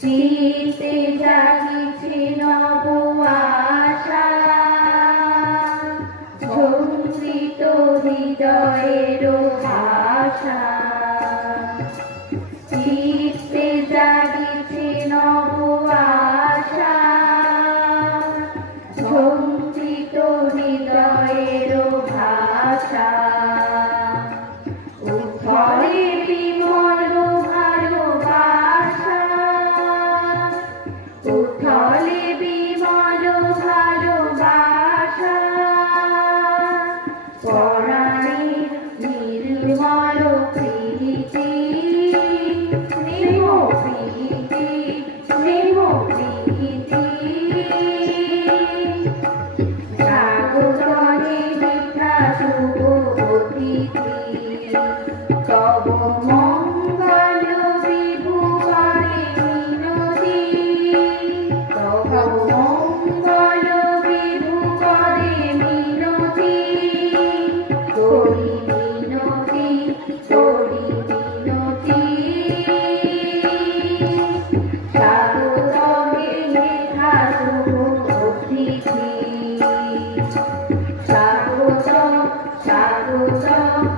চিতে জাগিছে নব আশা, ঝঙ্কৃত হৃদয়ের ভাষা। চিতে জাগিছে নব আশা, ঝঙ্কৃত হৃদয়ের ভাষা। উথলে বিমল ভালোবাসা, উথলে বিমল ভালোবাসা। পরাণে নির্মল প্রীতি, স্নেহ প্রীতি, স্নেহ প্রীতি। স্বাগতনে মিথ্যা শুভ অতিথি, তব মঙ্গল বিভুবনে মিনতি, তব মঙ্গল বিভুবনে মিনতি। তোরি মিনতি, তোরি মিনতি। স্বাগতনে মিথ্যা শুভ অতিথি, স্বাগতম স্বাগতম